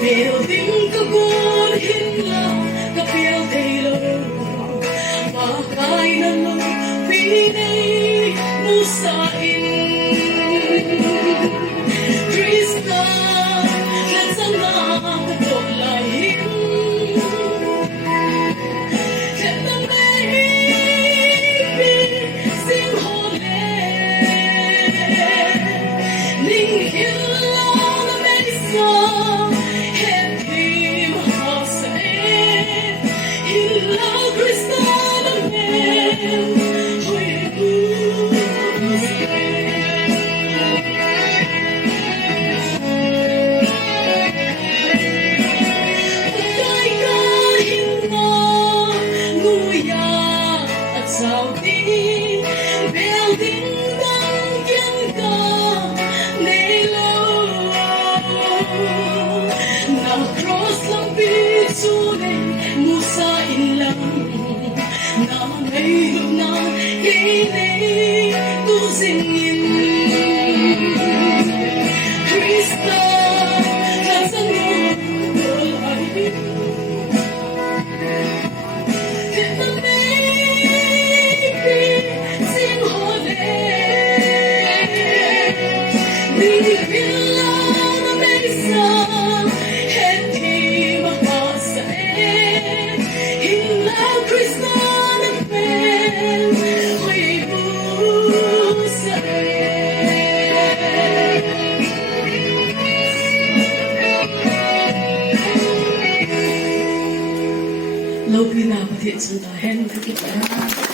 Building kagunhin lang kapil dilo Makay na lo pinay musain Krista Natsana katulahin Keta maybe sing hole Ning hilang na mesa Ngayon na kailangan tusingin Krista, kasanong tulahin Kita maybe sing hole Ninipilang na mesa Hindi makasain Hila Krista Lâu khi nào có thể chúng ta hẹn với các bạn